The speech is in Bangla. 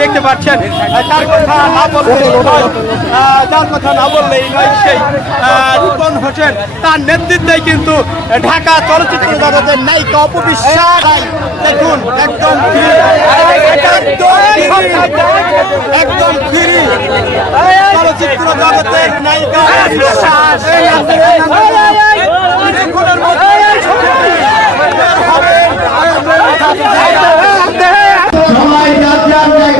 দেখতে পাচ্ছেন তার কথা না বললেই নয়, তার কথা না বললেই নয়, সেই রিপন হোসেন তার নেতৃত্বে কিন্তু ঢাকা চলচ্চিত্র জগতের নায়িকা অপবিশ্বাস দেখুন একদম একদম ফ্রি চলচ্চিত্র জগতের নায়িকা অপবিশ্বাস কিছুক্ষণের মধ্যে সবাই